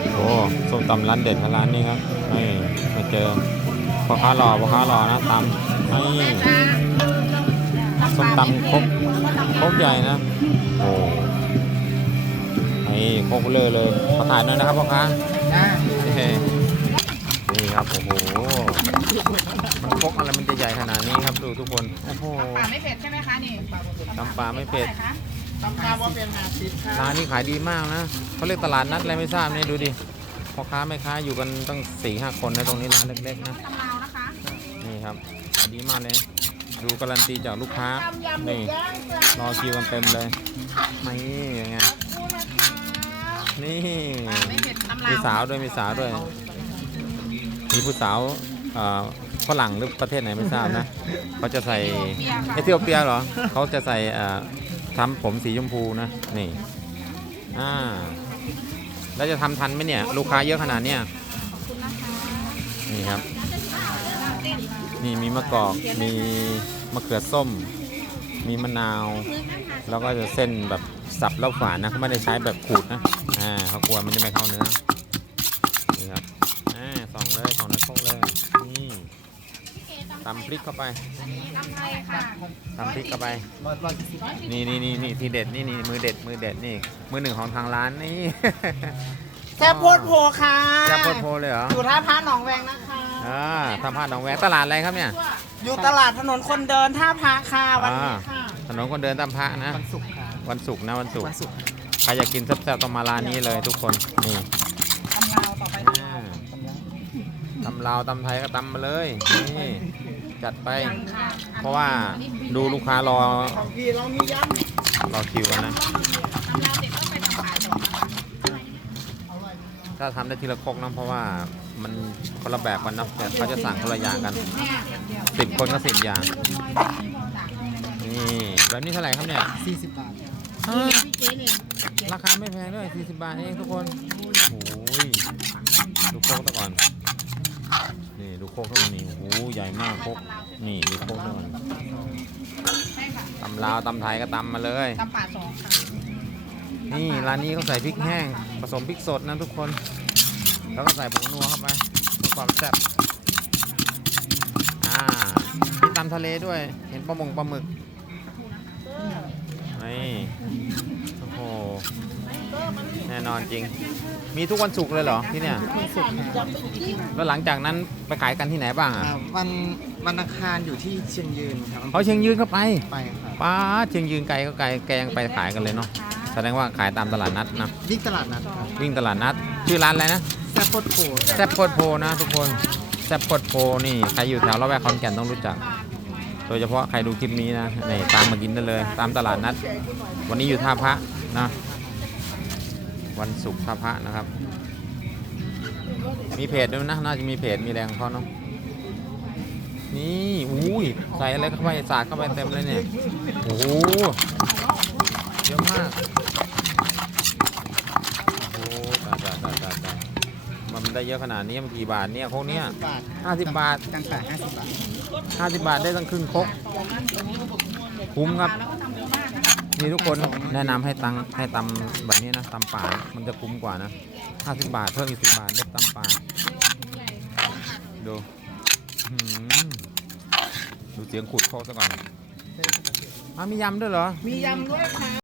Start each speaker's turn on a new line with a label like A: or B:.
A: โอ้ส้มตำร้านเด็ดร้านนี้ครับนี่มาเจอพ่อค้าหล่อนะตำนี่ส้มตำครกใหญ่นะโอ้นี่ครกเลยขอถ่ายหน่อยนะครับพ่อค้านี่ครับโอ้โหมันครกอะไรมันจะใหญ่ขนาดนี้ครับดูทุกคนโอ้โห
B: ปลาไม่เผ็ดใช่ไหมคะนี่
A: ตำปลาไม่เผ็ด
B: ตำปลาว่าเป็น50ค่ะ
A: ร้านนี้ขายดีมากนะเขาเรียกตลาดนัดอะไรไม่ทราบนี่ดูดิพ่อค้าแม่ค้าอยู่กันตั้ง 4-5 คนในตรงนี้ร้านเล็กๆนะ
B: ตำลาวนะคะ
A: นี่ครับขายดีมากเลยดูการันตีจากลูกค้านี่รอคิวกันเต็มเลยนี่ยังไงนี่มีสาวด้วยมีผู้สาวฝรั่งหรือประเทศไหนไม่ทราบนะเขาจะใส่เอธิโอเปียเหรอเขาจะใส่ทำผมสีชมพูนะนี่แล้วจะทำทันไหมเนี่ยลูกค้าเยอะขนาดเนี้ยนี่ครับนี่มีมะกอกมีมะเขือส้มมีมะนาวแล้วก็จะเส้นแบบสับแล้วฝานนะเขาไม่ได้ใช้แบบขูดนะเขากลัวมันจะไม่เข้าเนื้อนี่ครับส่องเลยส่องในโคกเลยนี่ตำพริกเข้าไปตำพริกเข้าไปนี่ทีเด็ดนี่มือเด็ดนี่มือหนึ่งของทางร้านนี่
B: แซ่บโพดโพค่ะ
A: แซ่บโพดโพเลยเหรอ
B: อยู่ท่าพระหนองแวงนะคะ
A: ท่าพระหนองแวงตลาดอะไรครับเนี่ย
B: อยู่ตลาดถนนคนเดินท่าพระค่ะวันนี้ค่ะ
A: ถนนคนเดินท่าพระนะวันศุกร์วันศุกร์ใครอยากกินแซ่บๆต้องมาร้านนี้เลยทุกคนนี่
B: ตำลาวต่อไป
A: ตำลาวตำไทยก็ตำมาเลยนี่จัดไปเพราะว่าดูลูกค้ารอคิวกันนะถ้าทำได้ทีละครกนะเพราะว่ามันคนละแบบกันนะเขาจะสั่งคนละอย่างกัน10 คนก็10 อย่างนี่แบบนี้เท่าไหร่ครับเนี่ย
B: 40 บาท
A: ราคาไม่แพงด้วย40 บาทเองทุกคนโอ้ยดูโคกตะก่อนนี่ดูโคกตะก่อนนี่โอ้โหใหญ่มากโคกนี่ดูโคกตะก่อนตำลาวตำไทยก็ตำมาเลย
B: ตำป่า2ค่ะ
A: นี่ร้านนี้เขาใส่พริกแห้งผสมพริกสดนะทุกคนแล้วก็ใส่ผงนัวเข้าไปเพื่อความแซ่บมีตำทะเลด้วยเห็นปลาหมึกนี่โอ้โหแน่นอนจริงมีทุกวันศุกร์เลยเหรอที่เนี่ยแล้วหลังจากนั้นไปขายกันที่ไหนบ้าง
B: วันอังคารอยู่ที่เชียงยืนครับ
A: เขาเชียงยืนเข้าไป
B: ครับ
A: ป้าเชียงยืนไกลก็ไกลแกยังไปขายกันเลยเนาะแสดงว่าขายตามตลาดนัดนะ
B: วิ่งตลาดนัด
A: ชื่อร้านอะไรนะ
B: แซ่บโพดโพ
A: นะทุกคนแซ่บโพดโพนี่ใครอยู่แถวละแวกขอนแก่นต้องรู้จักโดยเฉพาะใครดูคลิปนี้นะนี่ตามมากินได้เลยตามตลาดนัดวันนี้อยู่ท่าพระนะวันศุกร์ท่าพระนะครับมีเพจด้วยนะน่าจะมีเพจมีแรงของเขาเนาะนี่อุ้ยใส่อะไรเข้าไปสาดเข้าไปเต็มเลยเนี่ยโอ้โหเยอะมากโอ้ตายมันได้เยอะขนาดนี้มันกี่บาทเนี่ยโคกเนี้ย50 บาท
B: ตั้งแต่50
A: บาทได้ตั้งครึ่งครกคุ้มครับนี่ทุกคนแนะนำให้ตำแบบนี้นะตำป่ามันจะคุ้มกว่านะ50 บาทเพิ่มอีก10 บาทได้ตำป่าดูเสียงขูดโคกซะก่อนมียำด้วยเหรอ
B: มียำด้วยค่ะ